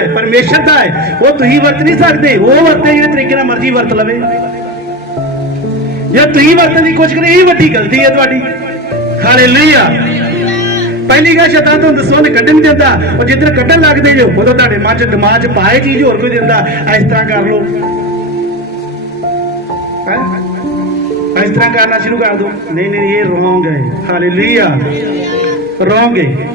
ਹੈ, ਪਰਮੇਸ਼ਰ ਦਾ ਹੈ। ਉਹ ਤੁਸੀਂ ਵਰਤ ਨਹੀਂ ਸਕਦੇ। ਉਹ ਵਰਤੇ ਜਿਹੜੇ ਤਰੀਕੇ ਨਾਲ ਮਰਜ਼ੀ ਵਰਤ ਲਵੇ। ਜੇ ਤੁਸੀਂ ਵਰਤਣ ਦੀ ਕੋਸ਼ਿਸ਼ ਕਰੇ, ਇਹ ਵੱਡੀ ਗਲਤੀ ਹੈ ਤੁਹਾਡੀ। ਹਾਲੇਲੂਇਆ। ਪਹਿਲੀ ਗੱਲ ਸ਼ੈਤਾਨ ਤੁਹਾਨੂੰ ਦੱਸੋ ਨੇ ਕੱਢਣ ਦਿੰਦਾ। ਉਹ ਜਿੱਧਰ ਕੱਢਣ ਲੱਗਦੇ ਜੋ, ਉਦੋਂ ਤੁਹਾਡੇ ਮਨ ਚ, ਦਿਮਾਗ ਚ ਪਾਏ ਚੀਜ਼ ਹੋਰ ਕੋਈ ਦਿੰਦਾ। ਇਸ ਤਰ੍ਹਾਂ ਕਰ ਲਓ। ਹੈਂ? ਇਸ ਤਰ੍ਹਾਂ ਕਰਨਾ ਸ਼ੁਰੂ ਕਰ ਦੋ ਨਹੀਂ ਨਹੀਂ, ਇਹ ਰੋਂਗ ਹੈ। ਹਾਲੇਲੂਇਆ। ਰੋਂਗ ਹੈ।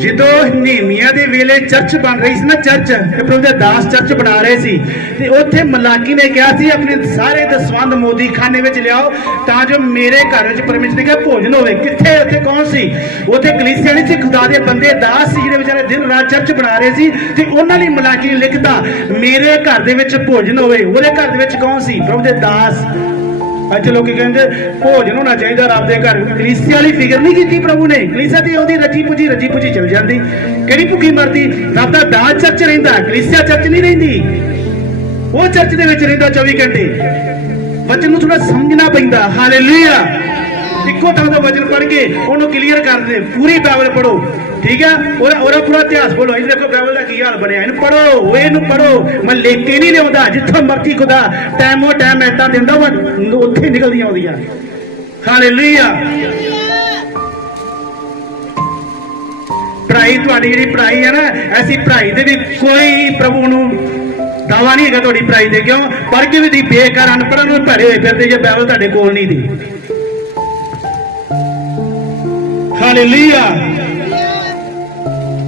ਜਦੋਂ ਨੇਮੀਆਂ ਦੇ ਵੇਲੇ ਚਰਚ ਬਣ ਰਹੀ ਸੀ ਨਾ ਚਰਚ ਪ੍ਰਭੂ ਦੇ ਦਾਸ ਚਰਚ ਬਣਾ ਰਹੇ ਸੀ। ਤੇ ਉੱਥੇ ਮਲਾਕੀ ਨੇ ਕਿਹਾ ਸੀ, ਆਪਣੇ ਸਾਰੇ ਦਸਵੰਦ ਮੋਦੀ ਖਾਨੇ ਵਿੱਚ ਲਿਆਓ, ਤਾਂ ਜੋ ਮੇਰੇ ਘਰ ਵਿੱਚ ਪਰਮੇਸ਼ਰ ਨੇ ਭੋਜਨ ਹੋਵੇ। ਕਿੱਥੇ? ਉੱਥੇ ਕੌਣ ਸੀ? ਉੱਥੇ ਕਲੀਸਿਆ ਨਹੀਂ ਸੀ, ਖੁਦਾ ਦੇ ਬੰਦੇ ਦਾਸ ਸੀ, ਜਿਹੜੇ ਵਿਚਾਰੇ ਦਿਨ ਰਾਤ ਚਰਚ ਬਣਾ ਰਹੇ ਸੀ, ਤੇ ਉਹਨਾਂ ਲਈ ਮਲਾਕੀ ਨੇ ਲਿਖਤਾ, ਮੇਰੇ ਘਰ ਦੇ ਵਿੱਚ ਭੋਜਨ ਹੋਵੇ। ਉਹਦੇ ਘਰ ਦੇ ਵਿੱਚ ਕੌਣ ਸੀ? ਪ੍ਰਭੂ ਦੇ ਦਾਸ। ਅੱਜ ਲੋਕੀ ਕਹਿੰਦੇ ਭੋਜਨ ਹੋਣਾ ਚਾਹੀਦਾ ਰੱਬ ਦੇ ਘਰ। ਕਲੀਸਿਆ ਵਾਲੀ ਫਿਕਰ ਨਹੀਂ ਕੀਤੀ ਪ੍ਰਭੂ ਨੇ। ਕਲੀਸਿਆ ਤੇ ਉਹਦੀ ਰੱਜੀ ਪੁੱਜੀ ਰੱਜੀ ਪੁੱਜੀ ਚਲ ਜਾਂਦੀ। ਕਿਹੜੀ ਭੁੱਖੀ ਮਰਦੀ? ਰੱਬ ਦਾ ਦਾਸ ਚਰਚ ਰਹਿੰਦਾ। ਕਲੀਸਿਆ ਚਰਚ ਨਹੀਂ ਰਹਿੰਦੀ। ਉਹ ਚਰਚ ਦੇ ਵਿੱਚ ਰਹਿੰਦਾ 24 ਘੰਟੇ। ਵਚਨ ਨੂੰ ਥੋੜਾ ਸਮਝਣਾ ਪੈਂਦਾ। ਹਾਲੇਲੂਇਆ ਇੱਕੋ ਥਾਂ ਦਾ ਵਚਨ ਪੜ੍ਹ ਕੇ ਉਹਨੂੰ ਕਲੀਅਰ ਕਰ ਦੇ, ਪੂਰੀ ਬਾਈਬਲ ਪੜੋ ਠੀਕ ਹੈ ਉਹਦਾ ਉਹਦਾ ਪੂਰਾ ਇਤਿਹਾਸ ਬੋਲੋ। ਇਹ ਦੇਖੋ ਬਾਈਬਲ ਦਾ ਕੀ ਹਾਲ ਬਣਿਆ। ਇਹਨੂੰ ਪੜੋ ਇਹਨੂੰ ਪੜੋ ਮੈਂ ਲਿਖ ਕੇ ਨਹੀਂ ਲਿਆਉਂਦਾ। ਜਿੱਥੋਂ ਮਰਜ਼ੀ ਖੁਦਾ ਟਾਈਮ ਉਹ ਟਾਈਮ ਐਦਾਂ ਦਿੰਦਾ ਵਾ, ਉੱਥੇ ਨਿਕਲਦੀਆਂ ਆਉਂਦੀਆਂ ਹਾਲੇਲੂਇਆ ਪੜ੍ਹਾਈ ਤੁਹਾਡੀ ਜਿਹੜੀ ਪੜ੍ਹਾਈ ਹੈ ਨਾ ਐਸੀ ਪੜ੍ਹਾਈ ਦੇ ਵੀ ਕੋਈ ਪ੍ਰਭੂ ਨੂੰ ਦਾਵਾ ਨਹੀਂ ਹੈਗਾ ਤੁਹਾਡੀ ਪੜ੍ਹਾਈ ਦੇ, ਕਿਉਂ? ਪੜ੍ਹ ਕੇ ਵੀ ਦੀ ਬੇਕਾਰ ਅਨਪੜ੍ਹਾਂ ਨੂੰ ਭਰੇ ਹੋਏ ਫਿਰਦੇ ਜੇ ਬਾਈਬਲ ਤੁਹਾਡੇ ਕੋਲ ਨਹੀਂ ਦੀ। ਹਾਲੇਲੂਇਆ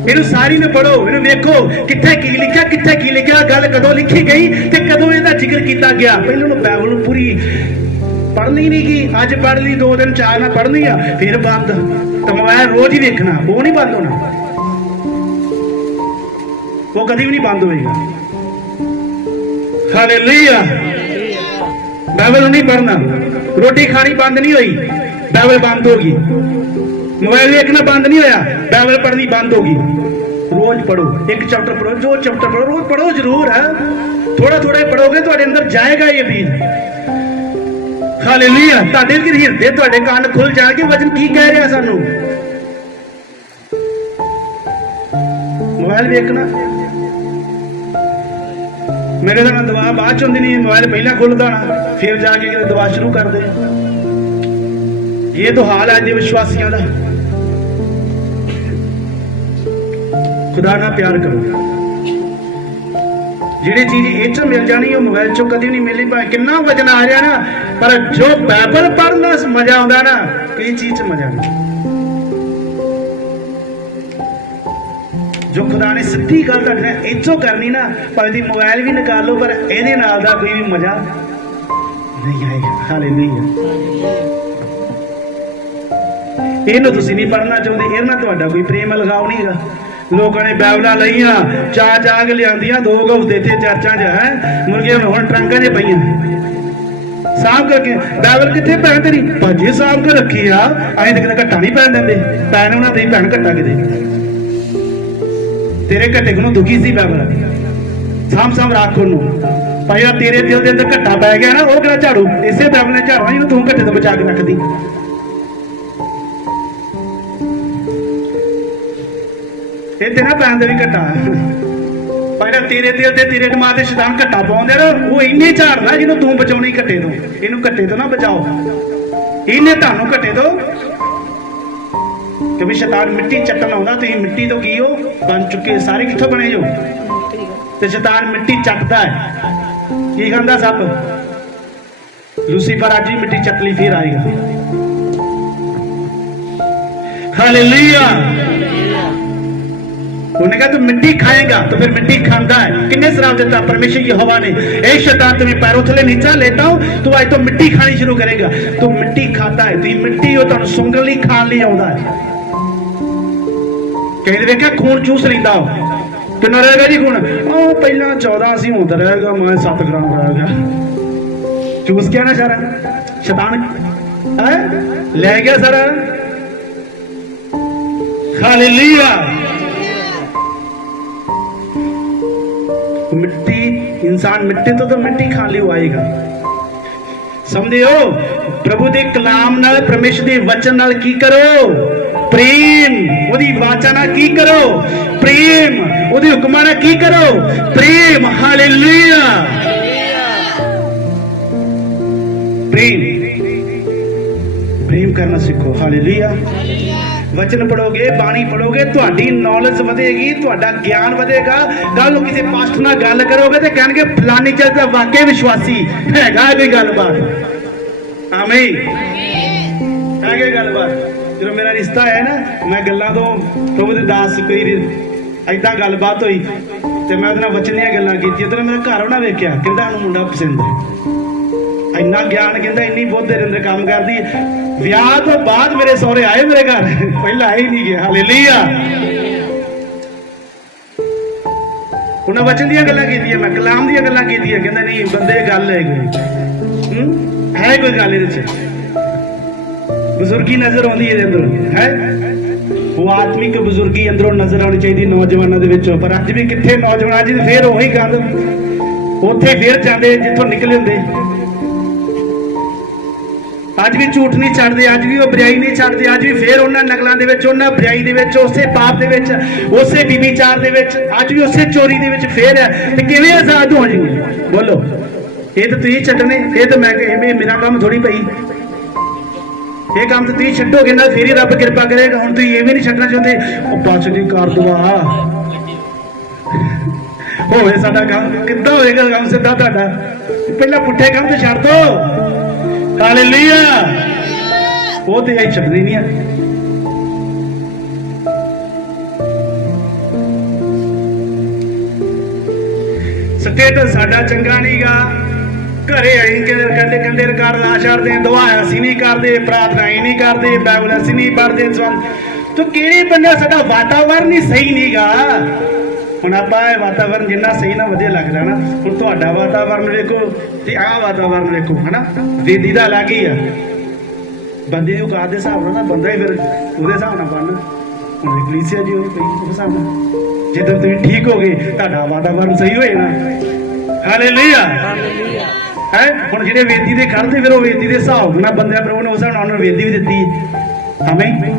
ਇਹਨੂੰ ਸਾਰੀ ਨੂੰ ਪੜੋ ਇਹਨੂੰ ਵੇਖੋ ਕਿੱਥੇ ਕੀ ਲਿਖਿਆ, ਕਿੱਥੇ ਕੀ ਲਿਖਿਆ, ਗੱਲ ਕਦੋਂ ਲਿਖੀ ਗਈ ਤੇ ਕਦੋਂ ਇਹਦਾ ਜ਼ਿਕਰ ਕੀਤਾ ਗਿਆ। ਪਹਿਲਾਂ ਨੂੰ ਬਾਈਬਲ ਨੂੰ ਪੂਰੀ ਪੜ੍ਹਨੀ ਨਹੀਂ ਗਈ ਅੱਜ ਪੜ੍ਹ ਲਈ, ਦੋ ਦਿਨ, ਚਾਰ ਨਾਲ ਪੜ੍ਹਨੀ ਆ, ਫਿਰ ਬੰਦ। ਤਾਂ ਮੋਬਾਈਲ ਰੋਜ਼ ਹੀ ਵੇਖਣਾ, ਉਹ ਨਹੀਂ ਬੰਦ ਹੋਣਾ। ਉਹ ਕਦੀ ਵੀ ਨਹੀਂ ਬੰਦ ਹੋਏਗਾ। ਹਾਲੇਲੂਇਆ ਬਾਈਬਲ ਨੂੰ ਨਹੀਂ ਪੜ੍ਹਨਾ। ਰੋਟੀ ਖਾਣੀ ਬੰਦ ਨਹੀਂ ਹੋਈ ਬਾਈਬਲ ਬੰਦ ਹੋ ਗਈ। ਮੋਬਾਈਲ ਵੇਖਣਾ ਬੰਦ ਨਹੀਂ ਹੋਇਆ। ਬਾਈਬਲ ਪੜ੍ਹਨੀ ਬੰਦ ਹੋ ਗਈ। ਰੋਜ਼ ਪੜੋ ਇੱਕ ਚੈਪਟਰ ਪੜੋ ਜੋ ਚੈਪਟਰ ਪੜੋ ਰੋਜ਼ ਪੜੋ ਜ਼ਰੂਰ, ਹੈ। ਥੋੜਾ ਥੋੜਾ ਪੜੋਗੇ ਤੁਹਾਡੇ ਅੰਦਰ ਜਾਏਗਾ ਇਹ ਬੀਜ ਹਾਲੇਲੂਇਆ ਤੁਹਾਡੇ ਹਿਰਦੇ, ਤੁਹਾਡੇ ਕੰਨ ਖੁੱਲ ਜਾਣਗੇ, ਵਚਨ ਕੀ ਕਹਿ ਰਿਹਾ ਸਾਨੂੰ? ਮੋਬਾਈਲ ਵੇਖਣਾ। ਮੇਰੇ ਨਾਲ ਦਵਾ ਬਾਅਦ ਚ ਹੁੰਦੀ ਨਹੀਂ ਮੋਬਾਈਲ ਪਹਿਲਾਂ ਖੁੱਲਦਾ ਨਾ ਫਿਰ ਜਾ ਕੇ ਦਵਾ ਸ਼ੁਰੂ ਕਰਦੇ। ਇਹ ਤਾਂ ਹਾਲ ਹੈ ਜੀ ਵਿਸ਼ਵਾਸੀਆਂ ਦਾ। ਖੁਦਾ ਨਾਲ ਪਿਆਰ ਕਰੋ। ਜਿਹੜੀ ਚੀਜ਼ ਇਹ ਚੋਂ ਮਿਲ ਜਾਣੀ, ਉਹ ਮੋਬਾਈਲ ਚੋਂ ਕਦੀ ਨਹੀਂ ਮਿਲਣੀ। ਭਾਵੇਂ ਕਿੰਨਾ ਵਜਨ ਆ ਰਿਹਾ ਨਾ, ਪਰ ਜੋ ਬਾਈਬਲ ਪੜ੍ਹਨ ਦਾ ਮਜ਼ਾ ਆਉਂਦਾ ਨਾ ਕਿਸੇ ਚੀਜ਼ 'ਚ ਮਜ਼ਾ ਨਹੀਂ। ਜੋ ਖੁਦਾ ਨੇ ਸਿੱਧੀ ਗੱਲ ਤੁਹਾਡੇ ਨਾਲ ਇੱਥੋਂ ਕਰਨੀ ਨਾ, ਭਾਵੇਂ ਦੀ ਮੋਬਾਈਲ ਵੀ ਨਿਕਾਲ ਲਓ, ਪਰ ਇਹਦੇ ਨਾਲ ਦਾ ਕੋਈ ਵੀ ਮਜ਼ਾ ਨਹੀਂ ਆਏਗਾ। ਹਾਲੇਲੂਇਆ ਇਹਨੂੰ ਤੁਸੀਂ ਨਹੀਂ ਪੜਨਾ ਚਾਹੁੰਦੇ, ਇਹਦੇ ਨਾਲ ਤੁਹਾਡਾ ਕੋਈ ਪ੍ਰੇਮ ਲਗਾਵ ਨਹੀਂ ਹੈਗਾ। ਲੋਕਾਂ ਨੇ ਬਾਈਬਲਾਂ ਲਈਆਂ ਚਾ ਚਾ ਕੇ ਲਿਆਂਦੀਆਂ, ਦੋ ਕੁ ਹਫ਼ਤੇ ਤੇ ਚਰਚਾਂ 'ਚ, ਹੈ? ਮੁਰਗੇ ਹੁਣ ਟਰੰਕਾਂ 'ਚ ਪਈਆਂ। ਸਾਹਬ ਕਰਕੇ ਬਾਈਬਲ ਕਿੱਥੇ ਭੈਣ ਤੇਰੀ? ਭਾਜੀ ਸਾਹਬ ਕੇ ਰੱਖੀ ਆ। ਅਸੀਂ ਤੇ ਕਿਤੇ ਘੱਟਾ ਨਹੀਂ ਪੈਣ ਦਿੰਦੇ। ਪੈਣ ਉਹਨਾਂ ਤੇ ਭੈਣ ਘੱਟਾ ਕਿਤੇ। ਤੇਰੇ ਘੱਟੇ ਨੂੰ ਦੁਖੀ ਸੀ ਬਾਈਬਲ ਸਾਮ ਸਾਮ ਰੱਖ ਉਹਨੂੰ। ਭਾਈਆ ਤੇਰੇ ਦਿਲ ਦੇ ਅੰਦਰ ਘੱਟਾ ਪੈ ਗਿਆ ਨਾ, ਉਹ ਕਿਹੜਾ ਝਾੜੂ? ਇਸੇ ਬਾਈਬਲ ਨੇ ਝਾੜਨਾ ਇਹਨੂੰ ਤੂੰ ਘੱਟੇ ਤੋਂ ਬਚਾ ਕੇ ਰੱਖਦੀ। ਇਹ ਤੇ ਨਾ ਪੈਣ ਦੇ ਵੀ ਘਟਾ ਪਹਿਲਾਂ ਤੇਰੇ ਦਿਲ ਤੇ ਤੇਰੇ ਦਿਮਾਗ ਤੇ ਸ਼ੈਤਾਨ ਘਟਾ ਪਾਉਂਦੇ ਨਾ। ਉਹ ਇੰਨੇ ਝਾੜਦਾ ਜਿਹਨੂੰ ਤੂੰ ਬਚਾਉਣੀ ਘਟੇ ਤੋਂ। ਇਹਨੂੰ ਘਟੇ ਤੋਂ ਨਾ ਬਚਾਓ। ਇਹਨੇ ਤੁਹਾਨੂੰ ਘਟੇ ਤੋਂ। ਕਿਉਂਕਿ ਸ਼ੈਤਾਨ ਮਿੱਟੀ ਚੱਟਣ ਆਉਂਦਾ, ਤੁਸੀਂ ਮਿੱਟੀ ਤੋਂ ਕੀ ਹੋ? ਬਣ ਚੁੱਕੇ ਸਾਰੇ ਕਿੱਥੋਂ ਬਣੇ ਜੋ? ਤੇ ਸ਼ੈਤਾਨ ਮਿੱਟੀ ਚੱਟਦਾ ਹੈ। ਕੀ ਕਹਿੰਦਾ ਸੱਪ? ਲੂਸੀਫਰ ਅੱਜ ਹੀ ਮਿੱਟੀ ਚੱਟ ਲਈ, ਫੇਰ ਆਏਗਾ। ਹਾਲੇਲੂਇਆ। ਉਹਨੇ ਕਹਾ ਤੂੰ ਮਿੱਟੀ ਖਾਏਗਾ तो फिर मिट्टी खाता है किन्ने श्राप देता परमेश्वर यहोवा ने ए शैतान तुम्हें पैरों थले नीचा लेता हूं तू आज तो मिट्टी खानी शुरू करेगा तू मिट्टी खाता है तू मिट्टी ਉਹ ਤੁਹਾਨੂੰ ਸੁੰਗਣ ਲਈ ਖਾਣ ਲਈ ਆਉਂਦਾ ਹੈ ਕਹਿੰਦੇ ਵੇਖਿਆ ਖੂਨ ਚੂਸ ਲੈਂਦਾ ਉਹ ਕਿੰਨਾ ਰਹੇਗਾ ਜੀ ਖੂਨ ਉਹ ਪਹਿਲਾਂ 14 ਸੀ ਹੁਣ ਤਾਂ ਰਹੇਗਾ ਮੈਂ 7 ਗ੍ਰਾਮ ਰਹਿ ਗਿਆ ਚੂਸ ਗਿਆ ਨਾ ਸਾਰਾ ਸ਼ੈਤਾਨ ਹੈ ਲੈ ਗਿਆ ਸਾਰਾ ਹਾਲੇਲੂਇਆ ਮਿੱਟੀ ਇਨਸਾਨ ਮਿੱਟੀ ਤੋਂ ਤਾਂ ਮਿੱਟੀ ਖਾਣ ਲਈ ਉਹ ਆਏਗਾ ਪ੍ਰਭੂ ਦੇ ਕਲਾਮ ਨਾਲ ਪਰਮੇਸ਼ਰ ਦੇ ਵਚਨ ਨਾਲ ਕੀ ਕਰੋ ਪ੍ਰੇਮ ਉਹਦੀ ਵਾਚਾ ਨਾਲ ਕੀ ਕਰੋ ਪ੍ਰੇਮ ਉਹਦੇ ਹੁਕਮਾਂ ਨਾਲ ਕੀ ਕਰੋ ਪ੍ਰੇਮ ਹਾਲੇਲੂਇਆ ਪ੍ਰੇਮ ਪ੍ਰੇਮ ਕਰਨਾ ਸਿੱਖੋ ਹਾਲੇਲੂਇਆ ਵਚਨ ਪੜੋਗੇ ਬਾਣੀ ਪੜੋਗੇ ਤੁਹਾਡੀ ਨੌਲੇਜ ਵਧੇਗੀ, ਤੁਹਾਡਾ ਗਿਆਨ ਵਧੇਗਾ। ਕੱਲ ਨੂੰ ਕਿਸੇ ਪਾਸਟਰ ਨਾਲ ਗੱਲ ਕਰੋਗੇ ਤੇ ਕਹਿਣਗੇ, ਫਲਾਨੀ ਚੱਲ ਤਾਂ ਵਾਕਈ ਵਿਸ਼ਵਾਸੀ ਹੈਗਾ ਇਹ ਗੱਲਬਾਤ। ਆਮੀਨ। ਹੈਗੇ ਗੱਲਬਾਤ। ਜਦੋਂ ਮੇਰਾ ਰਿਸ਼ਤਾ ਹੈ ਨਾ, ਮੈਂ ਗੱਲਾਂ ਤੋਂ ਪ੍ਰਭੂ ਦੇ ਦਾਸ ਕੋਈ ਐਦਾਂ ਗੱਲਬਾਤ ਹੋਈ ਤੇ ਮੈਂ ਉਹਦੇ ਨਾਲ ਵਚਨ ਦੀਆਂ ਗੱਲਾਂ ਕੀਤੀਆਂ। ਤੇ ਮੇਰਾ ਘਰ ਉਹਨਾਂ ਵੇਖਿਆ, ਕਹਿੰਦਾ ਉਹਨੂੰ ਮੁੰਡਾ ਪਸੰਦ ਹੈ। ਇੰਨਾ ਗਿਆਨ ਕਹਿੰਦਾ ਇੰਨੀ ਬੁੱਧ ਦੇ ਅੰਦਰ ਕੰਮ ਕਰਦੀ ਵਿਆਹ ਤੋਂ ਬਾਅਦ ਮੇਰੇ ਸਹੁਰੇ ਆਏ ਮੇਰੇ ਘਰ। ਪਹਿਲਾਂ ਆਏ ਨਹੀਂ ਗਿਆ। ਹਾਲੇਲੂਇਆ ਉਹਨਾਂ ਵਚਨ ਦੀਆਂ ਗੱਲਾਂ ਕੀਤੀਆਂ, ਮੈਂ ਕਲਾਮ ਦੀਆਂ ਗੱਲਾਂ ਕੀਤੀਆਂ। ਕਹਿੰਦਾ ਨਹੀਂ, ਬੰਦੇ ਗੱਲ ਹੈ ਕੋਈ। ਹੂੰ? ਹੈ ਕੋਈ ਗੱਲ ਇਹਦੇ ਚ? ਬਜ਼ੁਰਗੀ ਨਜ਼ਰ ਆਉਂਦੀ ਇਹਦੇ ਅੰਦਰ। ਹੈ? ਉਹ ਆਤਮਿਕ ਬਜ਼ੁਰਗੀ ਅੰਦਰੋਂ ਨਜ਼ਰ ਆਉਣੀ ਚਾਹੀਦੀ ਨੌਜਵਾਨਾਂ ਦੇ ਵਿੱਚੋਂ। ਪਰ ਅੱਜ ਵੀ ਕਿੱਥੇ ਨੌਜਵਾਨ, ਅੱਜ ਵੀ ਫੇਰ ਉਹੀ ਗੰਦ ਉੱਥੇ ਫੇਰ ਜਾਂਦੇ, ਜਿੱਥੋਂ ਨਿਕਲੇ ਹੁੰਦੇ। ਅੱਜ ਵੀ ਝੂਠ ਨਹੀਂ ਛੱਡਦੇ, ਅੱਜ ਵੀ ਉਹ ਬੁਰਾਈ ਨਹੀਂ ਛੱਡਦੇ, ਅੱਜ ਵੀ ਫੇਰ ਉਹਨਾਂ ਨਕਲਾਂ ਦੇ ਵਿੱਚ, ਉਹਨਾਂ ਬੁਰਾਈ ਦੇ ਵਿੱਚ, ਉਸੇ ਪਾਪ ਦੇ ਵਿੱਚ, ਉਸੇ ਬੀਬੀਚਾਰ ਦੇ ਵਿੱਚ, ਅੱਜ ਵੀ ਉਸੇ ਚੋਰੀ ਦੇ ਵਿੱਚ ਫੇਰ ਹੈ। ਤੇ ਕਿਵੇਂ ਆਜ਼ਾਦ ਹੋ ਜਾਈਏ ਬੋਲੋ। ਇਹ ਤਾਂ ਤੁਸੀਂ ਛੱਡਣੇ, ਇਹ ਤਾਂ ਮੈਂ ਇਹ ਮੇਰਾ ਕੰਮ ਥੋੜੀ ਪਈ। ਇਹ ਕੰਮ ਤਾਂ ਤੁਸੀਂ ਛੱਡੋਗੇ ਨਾ, ਫੇਰ ਹੀ ਰੱਬ ਕਿਰਪਾ ਕਰੇਗਾ। ਹੁਣ ਤੁਸੀਂ ਇਹ ਵੀ ਨਹੀਂ ਛੱਡਣਾ ਚਾਹੁੰਦੇ। ਉਹ ਬਚ ਦੀ ਕਰ ਦਵਾ ਹੋਵੇ ਸਾਡਾ ਕੰਮ, ਕਿੱਦਾਂ ਹੋਏਗਾ ਕੰਮ ਸਿੱਧਾ ਤੁਹਾਡਾ? ਪਹਿਲਾਂ ਪੁੱਠੇ ਕੰਮ ਤੇ ਛੱਡ ਦੋ। ਹਾਲੇਲੂਇਆ ਉਹ ਤੇ ਇਹ ਛੱਡਣੀ ਨਹੀਂ ਆ। ਸਟੇਟਸ ਸਾਡਾ ਚੰਗਾ ਨਹੀਂਗਾ ਘਰੇ ਅਸੀਂ ਕਿ ਕੰਡੇ ਕੰਡੇ ਕਰ ਲਾ ਛੱਡਦੇ ਦੁਆ ਅਸੀਂ ਨਹੀਂ ਕਰਦੇ ਪ੍ਰਾਰਥਨਾ ਹੀ ਨਹੀਂ ਕਰਦੇ ਬਾਈਬਲ ਅਸੀਂ ਨਹੀਂ ਪੜ੍ਹਦੇ ਤੋ ਕਿਹੜੀ ਬੰਦਾ ਸਾਡਾ ਵਾਤਾਵਰਨ ਹੀ ਸਹੀ ਨਹੀਂਗਾ ਹੁਣ ਆਪਾਂ ਇਹ ਵਾਤਾਵਰਨ ਜਿੰਨਾ ਸਹੀ ਨਾ ਵਧੀਆ ਲੱਗਦਾ ਨਾ ਹੁਣ ਤੁਹਾਡਾ ਵਾਤਾਵਰਨ ਵੇਖੋ ਤੇ ਆਹ ਵਾਤਾਵਰਨ ਵੇਖੋ ਹਨਾ? ਵੇਦੀ ਦਾ ਅਲੱਗ ਹੀ ਆ। ਬੰਦੇ ਦੀ ਔਕਾਤ ਦੇ ਹਿਸਾਬ ਨਾਲ ਨਾ ਬੰਦਾ ਹੀ ਫਿਰ ਉਹਦੇ ਹਿਸਾਬ ਨਾਲ ਬਣਨਾ। ਹੁਣ ਇਗਲੀਸੀਆ ਜੀ ਹੋਈ ਪਈ ਉਸ ਹਿਸਾਬ ਨਾਲ। ਜਦੋਂ ਤੁਸੀਂ ਠੀਕ ਹੋ ਗਏ ਤੁਹਾਡਾ ਵਾਤਾਵਰਨ ਸਹੀ ਹੋਏ ਨਾ। ਹਾਲੇਲੂਇਆ ਹੈ? ਹੁਣ ਜਿਹੜੇ ਵੇਦੀ ਦੇ ਖੜਦੇ ਫਿਰ ਉਹ ਵੇਦੀ ਦੇ ਹਿਸਾਬ ਨਾਲ ਬੰਦਿਆਂ ਪ੍ਰਭੂ ਨੇ ਉਸ ਹਿਸਾਬ ਨਾਲ ਉਹਨਾਂ ਵੇਦੀ ਵੀ ਦਿੱਤੀ। ਹੈ ਆਮੀਨ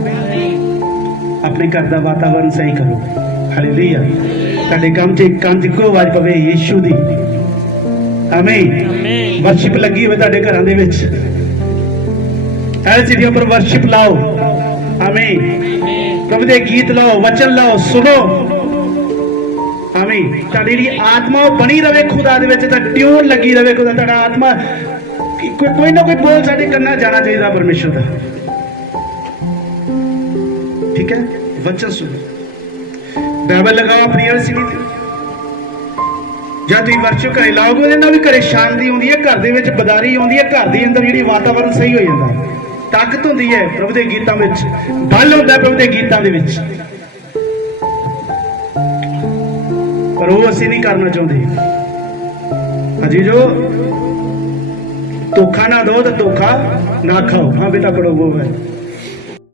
ਆਪਣੇ ਘਰ ਦਾ ਵਾਤਾਵਰਨ ਸਹੀ ਕਰੋ। ਇੱਕ ਕੰਨ 'ਚ ਇੱਕੋ ਆਵਾਜ਼ ਪਵੇ ਯੀਸ਼ੂ ਦੀ। ਆਮੀਨ ਵਰਸ਼ਿਪ ਲੱਗੀ ਹੋਵੇ ਤੁਹਾਡੇ ਘਰਾਂ ਦੇ ਵਿੱਚ। ਐਲਸੀਡੀ ਉੱਪਰ ਵਰਸ਼ਿਪ ਲਾਓ। ਆਮੀਨ ਪ੍ਰਭੂ ਦੇ ਗੀਤ ਲਾਓ ਵਚਨ ਲਾਓ ਸੁਣੋ। ਆਮੀਨ ਤੁਹਾਡੀ ਜਿਹੜੀ ਆਤਮਾ ਉਹ ਬਣੀ ਰਵੇ ਖੁਦਾ ਦੇ ਵਿੱਚ ਤਾਂ ਟਿਊਨ ਲੱਗੀ ਰਵੇ ਖੁਦਾ। ਤੁਹਾਡਾ ਆਤਮਾ ਕੋਈ ਨਾ ਕੋਈ ਬੋਲ ਸਾਡੇ ਕੰਨਾਂ ਜਾਣਾ ਚਾਹੀਦਾ ਪਰਮੇਸ਼ਰ ਦਾ। ਠੀਕ ਹੈ? ਵਚਨ ਸੁਣੋ। ਬਾਈਬਲ ਲਗਾਓ ਆਪਣੀ ਐਲਸੀਡੀ ਤੇ। ਜਦ ਤੁਸੀਂ ਵਰਸ਼ਿਪ ਘਰੇ ਲਾਓਗੇ, ਉਹਦੇ ਨਾਲ ਵੀ ਘਰੇ ਸ਼ਾਂਤੀ ਆਉਂਦੀ ਹੈ, ਘਰ ਦੇ ਵਿੱਚ ਬਦਾਰੀ ਆਉਂਦੀ ਹੈ, ਘਰ ਦੇ ਅੰਦਰ ਜਿਹੜੀ ਵਾਤਾਵਰਨ ਸਹੀ ਹੋ ਜਾਂਦਾ। ਤਾਕਤ ਹੁੰਦੀ ਹੈ ਪ੍ਰਭੂ ਦੇ ਗੀਤਾਂ ਵਿੱਚ, ਬਲ ਹੁੰਦਾ ਪ੍ਰਭੂ ਦੇ ਗੀਤਾਂ ਦੇ ਵਿੱਚ। ਪਰ ਉਹ ਅਸੀਂ ਨਹੀਂ ਕਰਨਾ ਚਾਹੁੰਦੇ। ਅਜੀ ਜੋ, ਧੋਖਾ ਨਾ ਦੋ ਤਾਂ ਧੋਖਾ ਨਾ ਖਾਓ। ਹਾਂ ਬੇਟਾ ਪੜੋ ਉਹ ਹੈ।